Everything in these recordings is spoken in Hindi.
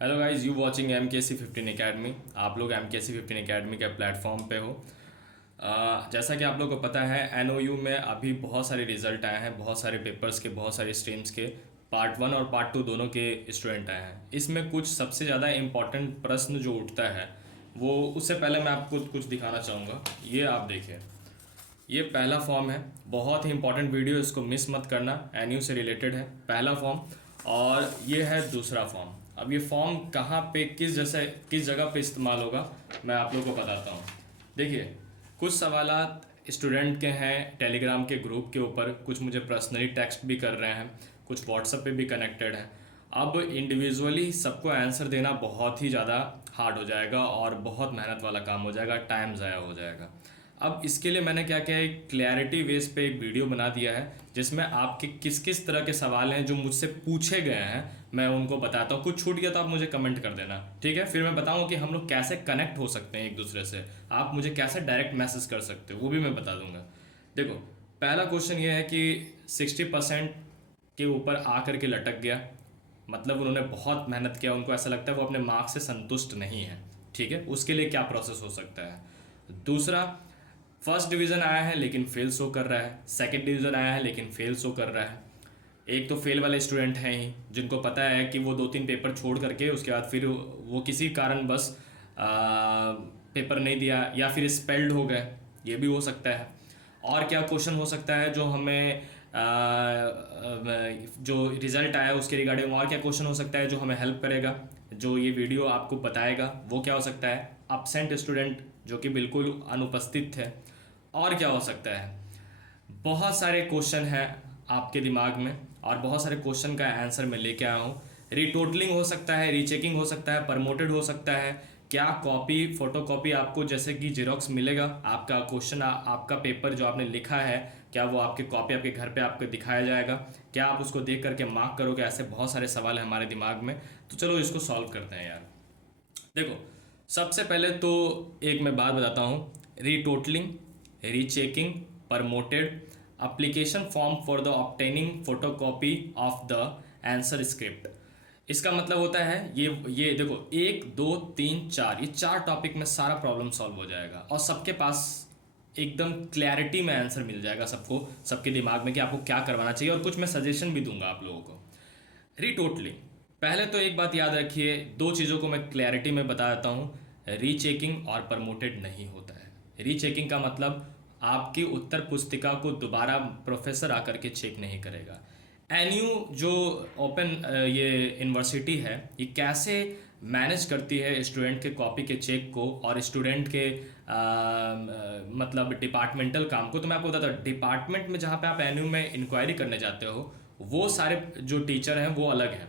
Hello guys, you watching MKC15 academy. आप लोग MKC15 एकेडमी के प्लेटफॉर्म पे हो। जैसा कि आप लोगों को पता है, NOU में अभी बहुत सारे रिजल्ट आए हैं, बहुत सारे पेपर्स के, बहुत सारे स्ट्रीम्स के। पार्ट 1 और पार्ट 2 दोनों के स्टूडेंट आए हैं। इसमें कुछ सबसे ज़्यादा इम्पोर्टेंट प्रश्न जो उठता है, वो उससे पहले मैं आपको कुछ दिखाना चाहूँगा। ये आप देखिए, ये पहला फॉर्म है। बहुत ही इंपॉर्टेंट वीडियो, इसको मिस मत करना। NU से रिलेटेड है पहला फॉर्म। और ये है दूसरा फॉर्म। अब ये फॉर्म कहाँ पे, किस जगह पे इस्तेमाल होगा, मैं आप लोगों को बताता हूँ। देखिए, कुछ सवालात स्टूडेंट के हैं टेलीग्राम के ग्रुप के ऊपर, कुछ मुझे पर्सनली टेक्स्ट भी कर रहे हैं, कुछ व्हाट्सएप पे भी कनेक्टेड हैं। अब इंडिविजुअली सबको आंसर देना बहुत ही ज़्यादा हार्ड हो जाएगा और बहुत मेहनत वाला काम हो जाएगा, टाइम ज़ाया हो जाएगा। अब इसके लिए मैंने क्या किया है, क्लैरिटी बेस पे एक वीडियो बना दिया है, जिसमें आपके किस किस तरह के सवाल हैं जो मुझसे पूछे गए हैं, मैं उनको बताता हूँ। कुछ छूट गया तो आप मुझे कमेंट कर देना, ठीक है। फिर मैं बताऊँगा कि हम लोग कैसे कनेक्ट हो सकते हैं एक दूसरे से, आप मुझे कैसे डायरेक्ट मैसेज कर सकते हो, वो भी मैं बता दूंगा। देखो, पहला क्वेश्चन ये है कि 60% के ऊपर आ करके लटक गया, मतलब उन्होंने बहुत मेहनत किया, उनको ऐसा लगता है वो अपने मार्क्स से संतुष्ट नहीं है, ठीक है। उसके लिए क्या प्रोसेस हो सकता है। दूसरा, फर्स्ट डिवीज़न आया है लेकिन फेल शो कर रहा है, सेकंड डिवीज़न आया है लेकिन फेल शो कर रहा है। एक तो फेल वाले स्टूडेंट हैं ही, जिनको पता है कि वो 2-3 पेपर छोड़ करके उसके बाद फिर वो किसी कारण बस पेपर नहीं दिया, या फिर स्पेल्ड हो गए, ये भी हो सकता है। और क्या क्वेश्चन हो सकता है जो हमें जो रिज़ल्ट आया उसके रिगार्डिंग, और क्या क्वेश्चन हो सकता है जो हमें हेल्प करेगा, जो ये वीडियो आपको बताएगा, वो क्या हो सकता है। absent स्टूडेंट जो कि बिल्कुल अनुपस्थित थे। और क्या हो सकता है, बहुत सारे क्वेश्चन हैं आपके दिमाग में, और बहुत सारे क्वेश्चन का आंसर मैं लेके आया हूँ। रीटोटलिंग हो सकता है, रीचेकिंग हो सकता है, प्रमोटेड हो सकता है। क्या कॉपी, फोटोकॉपी आपको जैसे कि जेरोक्स मिलेगा, आपका क्वेश्चन, आपका पेपर जो आपने लिखा है, क्या वो आपकी कॉपी आपके घर पे आपको दिखाया जाएगा, क्या आप उसको देख करके मार्क करोगे। ऐसे बहुत सारे सवाल हैं हमारे दिमाग में, तो चलो इसको सॉल्व करते हैं यार। देखो, सबसे पहले तो एक मैं बात बताता हूँ। Retotalling, rechecking, promoted, application form for the obtaining photocopy of the answer script. इसका मतलब होता है, ये देखो, 1 2 3 4, ये 4 टॉपिक में सारा प्रॉब्लम सॉल्व हो जाएगा, और सबके पास एकदम क्लैरिटी में आंसर मिल जाएगा सबको, सबके दिमाग में कि आपको क्या करवाना चाहिए, और कुछ मैं सजेशन भी दूंगा आप लोगों को। रीटोटलिंग, पहले तो एक बात याद रखिए, दो चीज़ों को मैं क्लैरिटी में बता देता हूँ। रीचेकिंग और प्रमोटेड नहीं होता है। रीचेकिंग का मतलब आपकी उत्तर पुस्तिका को दोबारा प्रोफेसर आकर के चेक नहीं करेगा। NU जो ओपन ये यूनिवर्सिटी है, ये कैसे मैनेज करती है स्टूडेंट के कॉपी के चेक को और स्टूडेंट के मतलब डिपार्टमेंटल काम को, तो मैं आपको बताता हूँ। डिपार्टमेंट में जहाँ पे आप NU में इंक्वायरी करने जाते हो, वो सारे जो टीचर हैं वो अलग हैं,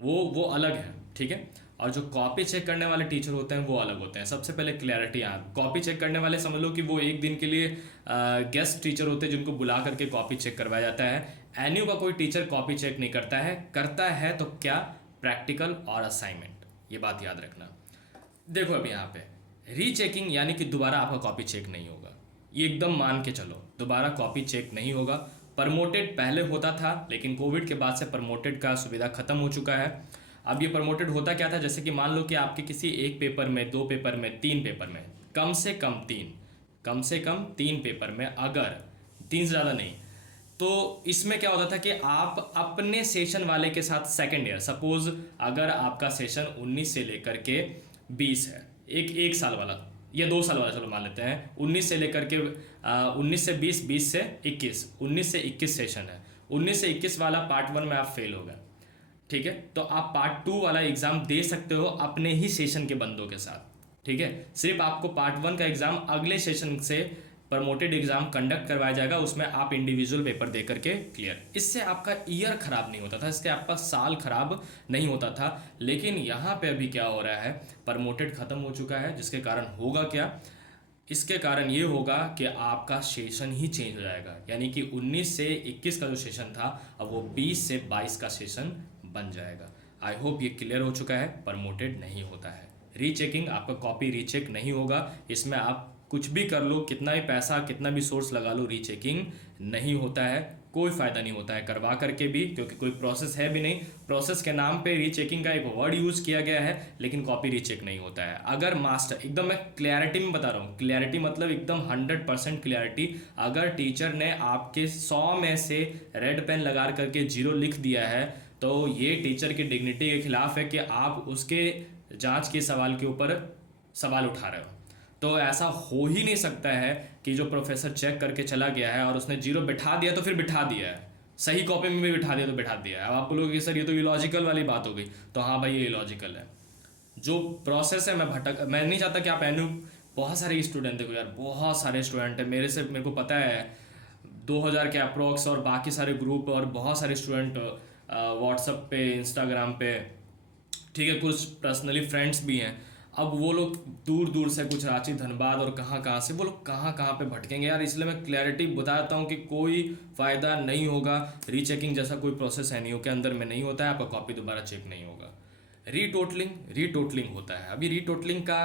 वो अलग हैं, ठीक है। और जो कॉपी चेक करने वाले टीचर होते हैं वो अलग होते हैं। सबसे पहले क्लैरिटी, यहाँ कॉपी चेक करने वाले समझ लो कि वो एक दिन के लिए गेस्ट टीचर होते हैं, जिनको बुला करके कॉपी चेक करवाया जाता है। NU का कोई टीचर कॉपी चेक नहीं करता है तो क्या, प्रैक्टिकल और असाइनमेंट, ये बात याद रखना। देखो, अब यहाँ पे रीचेकिंग यानी कि दोबारा आपका कॉपी चेक नहीं होगा, ये एकदम मान के चलो, दोबारा कॉपी चेक नहीं होगा। प्रमोटेड पहले होता था, लेकिन कोविड के बाद से प्रमोटेड का सुविधा खत्म हो चुका है। अब ये प्रमोटेड होता क्या था, जैसे कि मान लो कि आपके किसी एक पेपर में, 2 पेपर में, 3 पेपर में, कम से कम 3 पेपर में, अगर 3 से ज़्यादा नहीं, तो इसमें क्या होता था कि आप अपने सेशन वाले के साथ, सेकंड ईयर, सपोज अगर आपका सेशन 19 से लेकर के 20 है, एक साल वाला या 2 साल वाला, चलो मान लेते हैं 19 से लेकर के 19 से 20, 20 से 21, 19 से 21 सेशन है। 19 से 21 वाला पार्ट 1 में आप फेल हो गए, ठीक है, तो आप पार्ट 2 वाला एग्ज़ाम दे सकते हो अपने ही सेशन के बंदों के साथ, ठीक है। सिर्फ आपको पार्ट 1 का एग्ज़ाम अगले सेशन से प्रमोटेड एग्ज़ाम कंडक्ट करवाया जाएगा, उसमें आप इंडिविजुअल पेपर दे करके क्लियर। इससे आपका ईयर ख़राब नहीं होता था, इससे आपका साल ख़राब नहीं होता था। लेकिन यहाँ पे अभी क्या हो रहा है, प्रमोटेड ख़त्म हो चुका है, जिसके कारण होगा क्या, इसके कारण ये होगा कि आपका सेशन ही चेंज हो जाएगा, यानी कि 19 से 21 का जो सेशन था, अब वो 20 से 22 का सेशन बन जाएगा। आई होप ये क्लियर हो चुका है। प्रमोटेड नहीं होता है। रीचेकिंग, आपका कॉपी रीचेक नहीं होगा, इसमें आप कुछ भी कर लो, कितना भी पैसा, कितना भी सोर्स लगा लो, रीचेकिंग नहीं होता है, कोई फ़ायदा नहीं होता है करवा करके भी, क्योंकि कोई प्रोसेस है भी नहीं। प्रोसेस के नाम पे रीचेकिंग का एक वर्ड यूज़ किया गया है, लेकिन कॉपी रीचेक नहीं होता है। अगर मास्टर, एकदम मैं क्लैरिटी में बता रहा हूँ, क्लैरिटी मतलब एकदम 100% क्लैरिटी, अगर टीचर ने आपके 100 में से रेड पेन लगा करके 0 लिख दिया है, तो ये टीचर की डिग्निटी के खिलाफ है कि आप उसके जांच के सवाल के ऊपर सवाल उठा रहे हो। तो ऐसा हो ही नहीं सकता है कि जो प्रोफेसर चेक करके चला गया है और उसने 0 बिठा दिया तो फिर बिठा दिया है, सही कॉपी में भी बिठा दिया तो बिठा दिया है। अब आप बोलोगे कि सर ये तो इलॉजिकल वाली बात हो गई, तो हाँ भाई, ये इलॉजिकल है। जो प्रोसेस है, मैं नहीं चाहता कि आप एनु, बहुत सारे स्टूडेंट, देखो यार बहुत सारे स्टूडेंट हैं मेरे को पता है 2000 के अप्रोक्स, और बाकी सारे ग्रुप और बहुत सारे स्टूडेंट व्हाट्सएप पे, इंस्टाग्राम पे, ठीक है, कुछ पर्सनली फ्रेंड्स भी हैं। अब वो लोग दूर दूर से, कुछ रांची, धनबाद और कहाँ कहाँ से, वो लोग कहाँ कहाँ पे भटकेंगे यार। इसलिए मैं क्लैरिटी बताता हूँ कि कोई फ़ायदा नहीं होगा। रीचेकिंग जैसा कोई प्रोसेस एनयू के अंदर में नहीं होता है, आपका कॉपी दोबारा चेक नहीं होगा। रीटोटलिंग होता है। अभी रीटोटलिंग का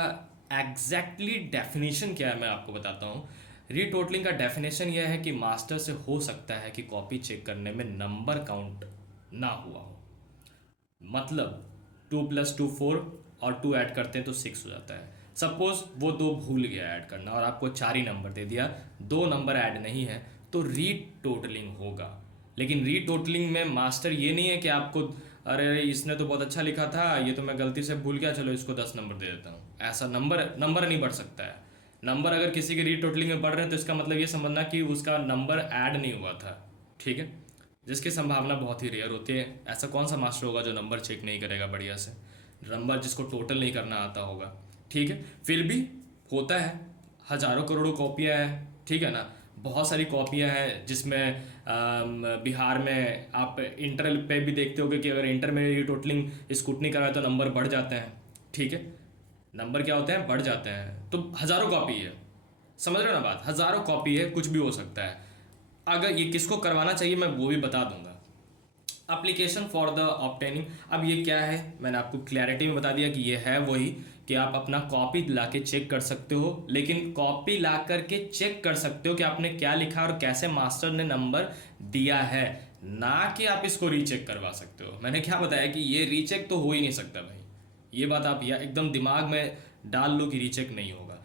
एग्जैक्टली डेफिनेशन क्या है मैं आपको बताता हूँ। रीटोटलिंग का डेफिनेशन यह है कि मास्टर से हो सकता है कि कॉपी चेक करने में नंबर काउंट ना हुआ हो, मतलब 2 + 2 4 और 2 ऐड करते हैं तो 6 हो जाता है। सपोज वो 2 भूल गया ऐड करना और आपको 4 ही नंबर दे दिया, 2 नंबर ऐड नहीं है, तो रीटोटलिंग होगा। लेकिन रीटोटलिंग में मास्टर ये नहीं है कि आपको, अरे इसने तो बहुत अच्छा लिखा था, ये तो मैं गलती से भूल गया, चलो इसको 10 नंबर दे देता हूँ। ऐसा नंबर नहीं बढ़ सकता है। नंबर अगर किसी के रीटोटलिंग में बढ़ रहे हैं तो इसका मतलब ये समझना कि उसका नंबर ऐड नहीं हुआ था, ठीक है, जिसकी संभावना बहुत ही रेयर होती है। ऐसा कौन सा मास्टर होगा जो नंबर चेक नहीं करेगा बढ़िया से, नंबर जिसको टोटल नहीं करना आता होगा, ठीक है। फिर भी होता है, हजारों करोड़ों कॉपियाँ हैं, ठीक है ना, बहुत सारी कॉपियाँ हैं, जिसमें बिहार में आप इंटर पे भी देखते होगे कि अगर इंटर में ये टोटलिंग स्कूटनी कराए तो नंबर बढ़ जाते हैं, ठीक है, नंबर क्या होते हैं, बढ़ जाते हैं। तो हज़ारों कॉपी है, समझ रहे हो ना बात, हज़ारों कॉपी है, कुछ भी हो सकता है। अगर ये किसको करवाना चाहिए मैं वो भी बता दूंगा। एप्लीकेशन फॉर द ऑब्टेनिंग, अब ये क्या है, मैंने आपको क्लैरिटी में बता दिया कि ये है वही कि आप अपना कॉपी ला के चेक कर सकते हो, लेकिन कॉपी ला करके चेक कर सकते हो कि आपने क्या लिखा और कैसे मास्टर ने नंबर दिया है, ना कि आप इसको रीचेक करवा सकते हो। मैंने क्या बताया कि ये रीचेक तो हो ही नहीं सकता भाई, ये बात आप या एकदम दिमाग में डाल लो कि रीचेक नहीं होगा।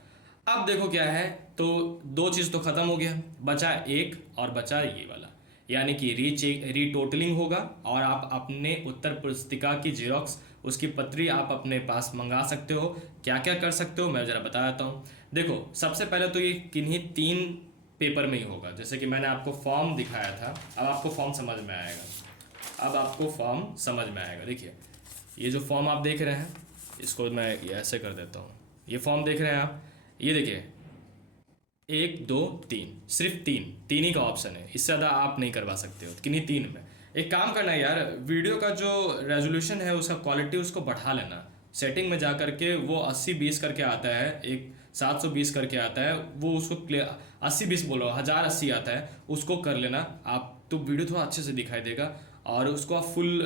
अब देखो क्या है, तो 2 चीज़ तो ख़त्म हो गया, बचा एक और बचा ये वाला, यानी कि रीटोटलिंग होगा और आप अपने उत्तर पुस्तिका की जेरोक्स, उसकी पत्री आप अपने पास मंगा सकते हो। क्या क्या कर सकते हो मैं ज़रा बता देता हूँ। देखो सबसे पहले तो ये किन्हीं 3 पेपर में ही होगा, जैसे कि मैंने आपको फॉर्म दिखाया था। अब आपको फॉर्म समझ में आएगा, देखिए ये जो फॉर्म आप देख रहे हैं, इसको मैं ये ऐसे कर देता हूँ। ये फॉर्म देख रहे हैं आप, ये देखिए 1 2 3, सिर्फ तीन ही का ऑप्शन है, इससे ज़्यादा आप नहीं करवा सकते हो किन्हीं 3 में। एक काम करना है यार, वीडियो का जो रेजोल्यूशन है उसका क्वालिटी उसको बढ़ा लेना। सेटिंग में जा करके वो 80-20 करके आता है, एक 720 करके आता है, वो उसको 80-20 बोलो, 1080 आता है, उसको कर लेना आप, तो वीडियो थोड़ा अच्छे से दिखाई देगा। और उसको आप फुल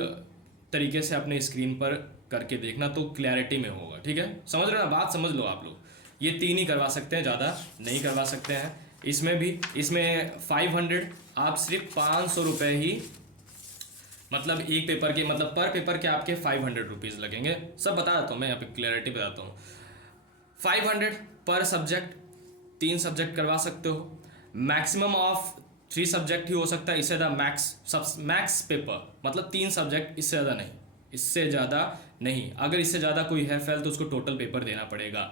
तरीके से अपने स्क्रीन पर करके देखना, तो क्लैरिटी में होगा, ठीक है। समझ रहे हो ना बात, समझ लो आप लोग। ये 3 ही करवा सकते हैं, ज़्यादा नहीं करवा सकते हैं। इसमें 500, आप सिर्फ 500 रुपये ही, मतलब एक पेपर के, मतलब पर पेपर के आपके 500 रुपीज़ लगेंगे। सब बता देता हूँ मैं, यहाँ पे क्लैरिटी बताता हूँ। 500 पर सब्जेक्ट, 3 सब्जेक्ट करवा सकते हो, मैक्सिमम ऑफ 3 सब्जेक्ट ही हो सकता है, इससे ज़्यादा मैक्स पेपर, मतलब 3 सब्जेक्ट, इससे ज़्यादा नहीं, इससे ज़्यादा नहीं। अगर इससे ज़्यादा कोई है फेल तो उसको टोटल पेपर देना पड़ेगा,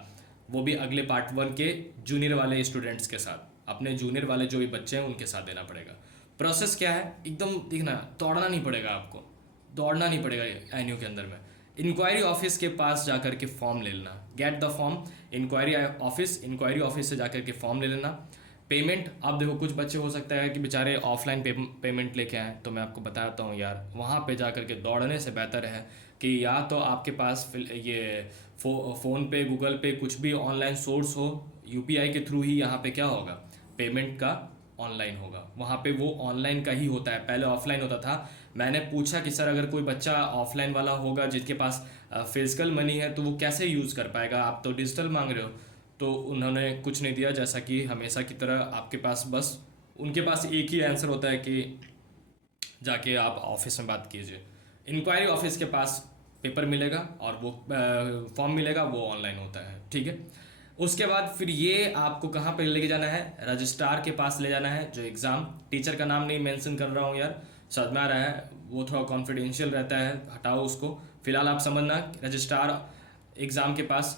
वो भी अगले पार्ट 1 के जूनियर वाले स्टूडेंट्स के साथ, अपने जूनियर वाले जो भी बच्चे हैं उनके साथ देना पड़ेगा। प्रोसेस क्या है, एकदम देखना, दौड़ना नहीं पड़ेगा आपको, दौड़ना नहीं पड़ेगा एनयू के अंदर में। इंक्वायरी ऑफिस के पास जाकर के फॉर्म ले लेना, get the form, enquiry office से जाकर के फॉर्म ले लेना। पेमेंट, अब देखो कुछ बच्चे हो सकता है कि बेचारे ऑफलाइन पेमेंट लेके आएँ, तो मैं आपको बताता हूँ यार, वहाँ पे जा कर के दौड़ने से बेहतर है कि या तो आपके पास ये फ़ोन पे, गूगल पे, कुछ भी ऑनलाइन सोर्स हो, यूपीआई के थ्रू ही यहाँ पे क्या होगा, पेमेंट का ऑनलाइन होगा। वहाँ पे वो ऑनलाइन का ही होता है, पहले ऑफलाइन होता था। मैंने पूछा कि सर अगर कोई बच्चा ऑफलाइन वाला होगा जिसके पास फिजिकल मनी है तो वो कैसे यूज़ कर पाएगा, आप तो डिजिटल मांग रहे हो। तो उन्होंने कुछ नहीं दिया, जैसा कि हमेशा की तरह आपके पास बस उनके पास एक ही आंसर होता है कि जाके आप ऑफिस में बात कीजिए। इंक्वायरी ऑफिस के पास पेपर मिलेगा और वो फॉर्म मिलेगा, वो ऑनलाइन होता है, ठीक है। उसके बाद फिर ये आपको कहाँ पर लेके जाना है, रजिस्ट्रार के पास ले जाना है। जो एग्ज़ाम, टीचर का नाम नहीं मेंशन कर रहा हूँ यार, समझ में आ रहा है, वो थोड़ा कॉन्फिडेंशियल रहता है, हटाओ उसको। फिलहाल आप समझना, रजिस्ट्रार एग्ज़ाम के पास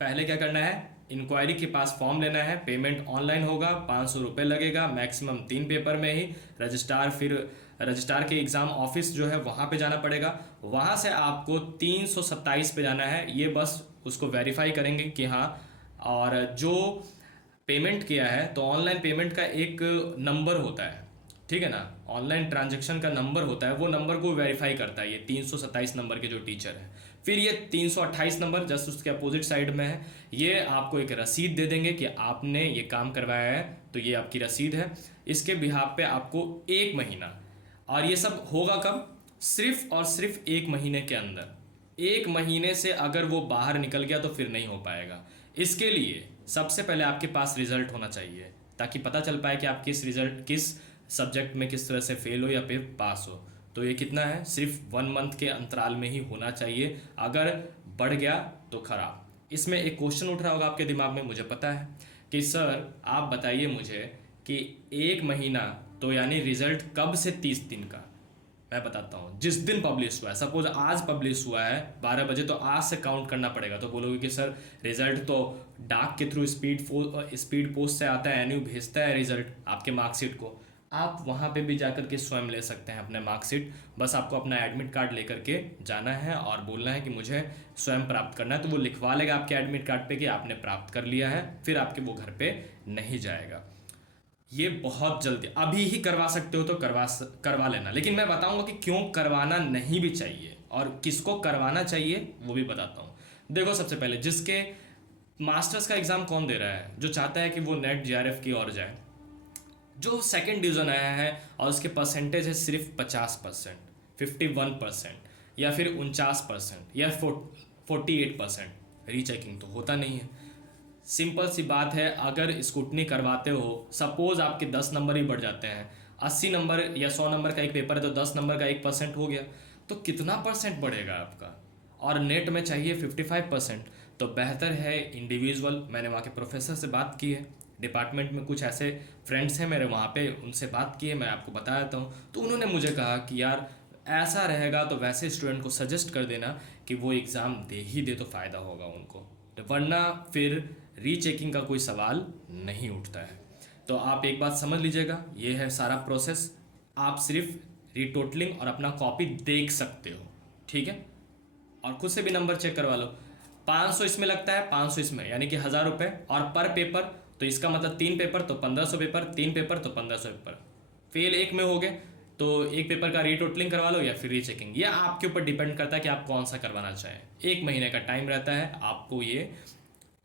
पहले क्या करना है, इंक्वायरी के पास फॉर्म लेना है। पेमेंट ऑनलाइन होगा, 500 रुपये लगेगा, मैक्सिमम 3 पेपर में ही। रजिस्ट्रार के एग्ज़ाम ऑफिस जो है वहाँ पे जाना पड़ेगा। वहाँ से आपको 327 पे जाना है। ये बस उसको वेरीफाई करेंगे कि हाँ, और जो पेमेंट किया है तो ऑनलाइन पेमेंट का एक नंबर होता है, ठीक है ना, ऑनलाइन ट्रांजैक्शन का नंबर होता है, वो नंबर को वेरीफाई करता है ये 327 नंबर के जो टीचर है। फिर ये 328 नंबर जस्ट उसके अपोजिट साइड में है, ये आपको एक रसीद दे देंगे कि आपने ये काम करवाया है, तो ये आपकी रसीद है। इसके बिहाफ पे आपको 1 महीना, और ये सब होगा कब, सिर्फ और सिर्फ 1 महीने के अंदर। 1 महीने से अगर वो बाहर निकल गया तो फिर नहीं हो पाएगा। इसके लिए सबसे पहले आपके पास रिजल्ट होना चाहिए, ताकि पता चल पाए कि आप किस सब्जेक्ट में किस तरह से फेल हो या फिर पास हो। तो ये कितना है, सिर्फ 1 मंथ के अंतराल में ही होना चाहिए। अगर बढ़ गया तो खराब। इसमें एक क्वेश्चन उठ रहा होगा आपके दिमाग में, मुझे पता है, कि सर आप बताइए मुझे कि 1 महीना तो यानी रिजल्ट कब से 30 दिन का। मैं बताता हूँ, जिस दिन पब्लिश हुआ है, सपोज आज पब्लिश हुआ है 12 बजे, तो आज से काउंट करना पड़ेगा। तो बोलोगे कि सर रिजल्ट तो डाक के थ्रू स्पीड पोस्ट से आता है, एनयू भेजता है रिजल्ट आपके मार्कशीट को। आप वहाँ पे भी जाकर के स्वयं ले सकते हैं अपने मार्कशीट। बस आपको अपना एडमिट कार्ड लेकर के जाना है और बोलना है कि मुझे स्वयं प्राप्त करना है, तो वो लिखवा लेगा आपके एडमिट कार्ड पे कि आपने प्राप्त कर लिया है। फिर आपके वो घर पे नहीं जाएगा। ये बहुत जल्दी अभी ही करवा सकते हो तो करवा लेना, लेकिन मैं बताऊंगा कि क्यों करवाना नहीं भी चाहिए और किसको करवाना चाहिए वो भी बताता हूँ। देखो, सबसे पहले जिसके मास्टर्स का एग्ज़ाम कौन दे रहा है, जो चाहता है कि वो नेट जेआरएफ की ओर जाए, जो सेकंड डिवीज़न आया है और उसके परसेंटेज है सिर्फ 50%, 51% या फिर 49% या 48%, रीचेकिंग तो होता नहीं है। सिंपल सी बात है, अगर स्कूटनी करवाते हो, सपोज आपके 10 नंबर ही बढ़ जाते हैं, 80 नंबर या 100 नंबर का एक पेपर है तो 10 नंबर का 1% हो गया, तो कितना परसेंट बढ़ेगा आपका। और नेट में चाहिए 55%, तो बेहतर है इंडिविजुअल। मैंने वहाँ के प्रोफेसर से बात की है, डिपार्टमेंट में कुछ ऐसे फ्रेंड्स हैं मेरे वहाँ पे, उनसे बात की है, मैं आपको बता देता हूँ। तो उन्होंने मुझे कहा कि यार ऐसा रहेगा तो वैसे स्टूडेंट को सजेस्ट कर देना कि वो एग्ज़ाम दे ही दे तो फ़ायदा होगा उनको, वरना फिर रीचेकिंग का कोई सवाल नहीं उठता है। तो आप एक बात समझ लीजिएगा, ये है सारा प्रोसेस। आप सिर्फ रीटोटलिंग और अपना कॉपी देख सकते हो, ठीक है, और खुद से भी नंबर चेक करवा लो। 500 इसमें लगता है, 500 इसमें, यानी कि 1000 रुपये, और पर पेपर, तो इसका मतलब 3 पेपर तो 1500 पेपर, 3 पेपर तो 1500 पेपर। फेल एक में हो गए तो एक पेपर का रीटोटलिंग करवा लो या फिर रीचेकिंग। यह आपके ऊपर डिपेंड करता है कि आप कौन सा करवाना चाहें। 1 महीने का टाइम रहता है आपको ये,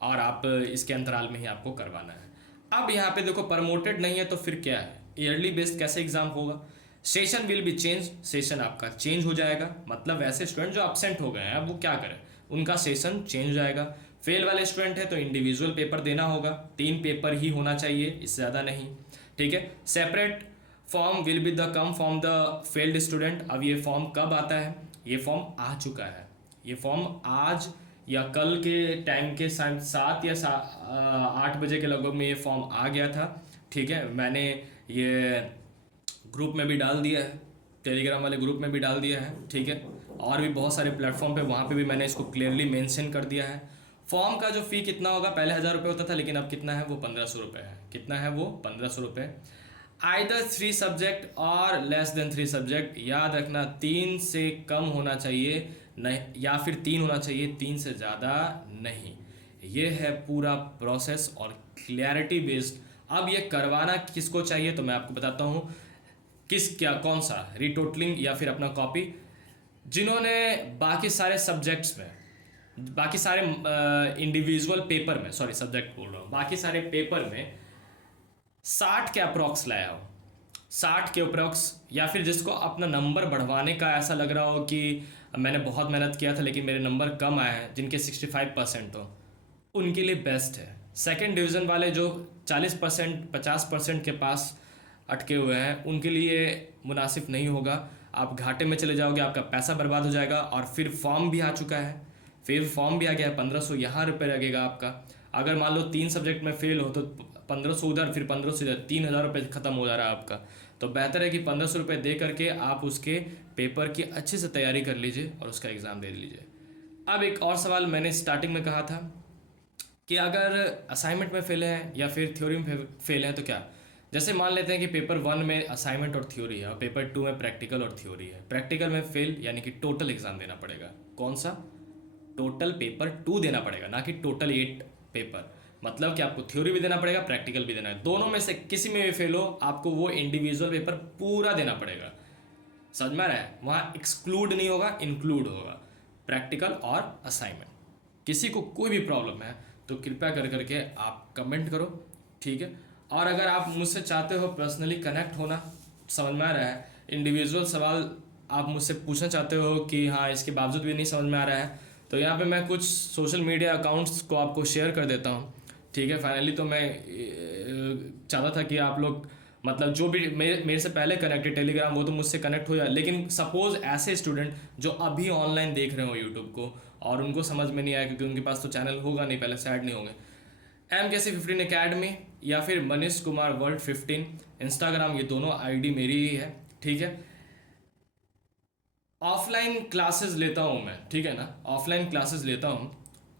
और आप इसके अंतराल में ही आपको करवाना है। अब यहाँ पे देखो, प्रमोटेड नहीं है तो फिर क्या है, ईयरली बेस्ड कैसे एग्जाम होगा। Session will be change, session आपका चेंज हो जाएगा। मतलब वैसे स्टूडेंट जो एब्सेंट हो गए हैं, अब वो क्या करें, उनका सेशन चेंज हो जाएगा। फेल वाले स्टूडेंट है तो इंडिविजुअल पेपर देना होगा, 3 पेपर ही होना चाहिए, इससे ज़्यादा नहीं, ठीक है। Separate form will be the come from the failed student. अब ये फॉर्म कब आता है, ये फॉर्म आ चुका है, ये फॉर्म आज या कल के टाइम के 7 या 8 बजे के लगभग में ये फॉर्म आ गया था, ठीक है। मैंने ये ग्रुप में भी डाल दिया है, टेलीग्राम वाले ग्रुप में भी डाल दिया है, ठीक है, और भी बहुत सारे प्लेटफॉर्म पे वहाँ पे भी मैंने इसको क्लियरली मेंशन कर दिया है। फॉर्म का जो फ़ी कितना होगा, पहले 1000 रुपये होता था, लेकिन अब कितना है, वो 1500 रुपये है। कितना है वो, 1500 रुपये। आइदर 3 सब्जेक्ट और लेस देन 3 सब्जेक्ट, याद रखना 3 से कम होना चाहिए नहीं, या फिर 3 होना चाहिए, 3 से ज़्यादा नहीं। ये है पूरा प्रोसेस और क्लैरिटी बेस्ड। अब ये करवाना किसको चाहिए तो मैं आपको बताता हूँ कौन सा, रीटोटलिंग या फिर अपना कॉपी। जिन्होंने बाकी सारे सब्जेक्ट्स में, बाकी सारे इंडिविजुअल पेपर में, सॉरी सब्जेक्ट बोल रहा हूँ, बाकी सारे पेपर में 60 के अप्रॉक्स लाया हो, 60 के अप्रॉक्स, या फिर जिसको अपना नंबर बढ़वाने का ऐसा लग रहा हो कि मैंने बहुत मेहनत किया था लेकिन मेरे नंबर कम आए हैं, जिनके 65% हो, उनके लिए बेस्ट है। सेकंड डिवीज़न वाले जो 40% 50% के पास अटके हुए हैं उनके लिए मुनासिब नहीं होगा। आप घाटे में चले जाओगे, आपका पैसा बर्बाद हो जाएगा। और फिर फॉर्म भी आ चुका है, फिर फॉर्म भी आ गया है, 1500 यहाँ रुपये लगेगा आपका। अगर मान लो 3 सब्जेक्ट में फेल हो तो 1500 उधर, फिर 1500 इधर, 3000 रुपये ख़त्म हो जा रहा है आपका। तो बेहतर है कि 1500 रुपये दे करके आप उसके पेपर की अच्छे से तैयारी कर लीजिए और उसका एग्ज़ाम दे लीजिए। अब एक और सवाल, मैंने स्टार्टिंग में कहा था कि अगर असाइनमेंट में फेल है या फिर थ्योरी में फेल है तो क्या। जैसे मान लेते हैं कि पेपर 1 में असाइनमेंट और थ्योरी है और पेपर 2 में प्रैक्टिकल और थ्योरी है। प्रैक्टिकल में फेल यानी कि टोटल एग्ज़ाम देना पड़ेगा। कौन सा? टोटल पेपर 2 देना पड़ेगा, ना कि टोटल 8 पेपर। मतलब कि आपको थ्योरी भी देना पड़ेगा, प्रैक्टिकल भी देना है। दोनों में से किसी में भी फेल हो, आपको वो इंडिविजुअल पेपर पूरा देना पड़ेगा। समझ में आ रहा है? वहाँ एक्सक्लूड नहीं होगा, इंक्लूड होगा, प्रैक्टिकल और असाइनमेंट। किसी को कोई भी प्रॉब्लम है तो कृपया कर करके आप कमेंट करो, ठीक है। और अगर आप मुझसे चाहते हो पर्सनली कनेक्ट होना, समझ में आ रहा है, इंडिविजुअल सवाल आप मुझसे पूछना चाहते हो कि हाँ इसके बावजूद भी नहीं समझ में आ रहा है, तो यहाँ पे मैं कुछ सोशल मीडिया अकाउंट्स को आपको शेयर कर देता हूँ, ठीक है। फाइनली तो मैं चाहता था कि आप लोग मतलब जो भी मेरे से पहले कनेक्टेड टेलीग्राम, वो तो मुझसे कनेक्ट हो जाए। लेकिन सपोज़ ऐसे स्टूडेंट जो अभी ऑनलाइन देख रहे हो यूट्यूब को और उनको समझ में नहीं आया क्योंकि उनके पास तो चैनल होगा नहीं, पहले से ऐड नहीं होंगे, MKC15 अकेडमी या फिर मनीष कुमार वर्ल्ड 15 इंस्टाग्राम, ये दोनों आईडी मेरी ही है, ठीक है। ऑफलाइन क्लासेस लेता हूँ मैं, ठीक है ना, ऑफलाइन क्लासेस लेता हूँ,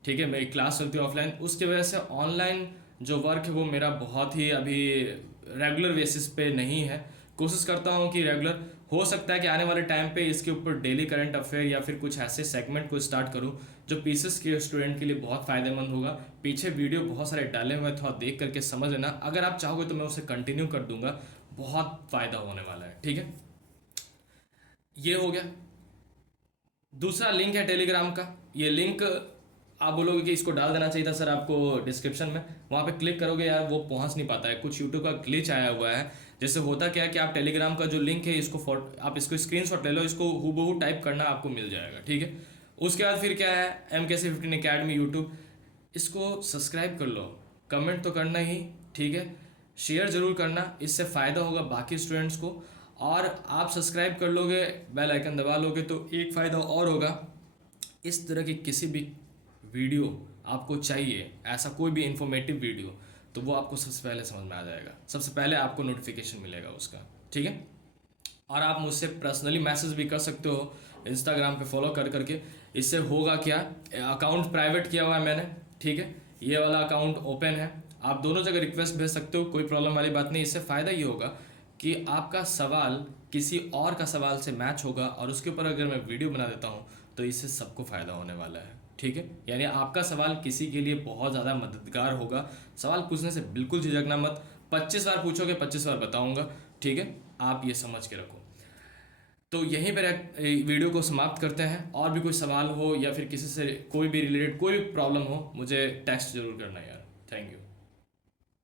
ठीक है। मेरी क्लास चलती है ऑफलाइन, उसकी वजह से ऑनलाइन जो वर्क है वो मेरा बहुत ही अभी रेगुलर बेसिस पे नहीं है। कोशिश करता हूँ कि रेगुलर हो सकता है कि आने वाले टाइम पे इसके ऊपर डेली करंट अफेयर या फिर कुछ ऐसे सेगमेंट को स्टार्ट करूँ जो पीसेस के स्टूडेंट के लिए बहुत फ़ायदेमंद होगा। पीछे वीडियो बहुत सारे डाले हुए हैं, थोड़ा देख करके समझ लेना। अगर आप चाहोगे तो मैं उसे कंटिन्यू कर दूंगा, बहुत फ़ायदा होने वाला है, ठीक है। ये हो गया। दूसरा लिंक है टेलीग्राम का। ये लिंक आप बोलोगे कि इसको डाल देना चाहिए था सर आपको डिस्क्रिप्शन में, वहाँ पे क्लिक करोगे यार वो पहुँच नहीं पाता है, कुछ यूट्यूब का ग्लिच आया हुआ है। जैसे होता क्या है कि आप टेलीग्राम का जो लिंक है इसको आप इसको स्क्रीनशॉट ले लो, इसको हूबहू टाइप करना, आपको मिल जाएगा, ठीक है। उसके बाद फिर क्या है, MKC15 अकेडमी यूट्यूब, इसको सब्सक्राइब कर लो। कमेंट तो करना ही, ठीक है। शेयर ज़रूर करना, इससे फ़ायदा होगा बाकी स्टूडेंट्स को। और आप सब्सक्राइब कर लोगे, बेल आइकन दबा लोगे तो एक फ़ायदा और होगा, इस तरह की किसी भी वीडियो आपको चाहिए, ऐसा कोई भी इंफॉर्मेटिव वीडियो, तो वो आपको सबसे पहले समझ में आ जाएगा, सबसे पहले आपको नोटिफिकेशन मिलेगा उसका, ठीक है। और आप मुझसे पर्सनली मैसेज भी कर सकते हो इंस्टाग्राम पे फॉलो कर करके। इससे होगा क्या, अकाउंट प्राइवेट किया हुआ है मैंने, ठीक है। ये वाला अकाउंट ओपन है, आप दोनों जगह रिक्वेस्ट भेज सकते हो, कोई प्रॉब्लम वाली बात नहीं। इससे फ़ायदा ये होगा कि आपका सवाल किसी और का सवाल से मैच होगा और उसके ऊपर अगर मैं वीडियो बना देता हूँ तो इससे सबको फ़ायदा होने वाला है, ठीक है। यानी आपका सवाल किसी के लिए बहुत ज़्यादा मददगार होगा। सवाल पूछने से बिल्कुल झिझकना मत, 25 बार पूछोगे 25 बार बताऊँगा, ठीक है। आप ये समझ के रखो। तो यहीं पर वीडियो को समाप्त करते हैं। और भी कोई सवाल हो या फिर किसी से कोई भी रिलेटेड कोई भी प्रॉब्लम हो, मुझे टेक्स्ट जरूर करना यार। Thank you.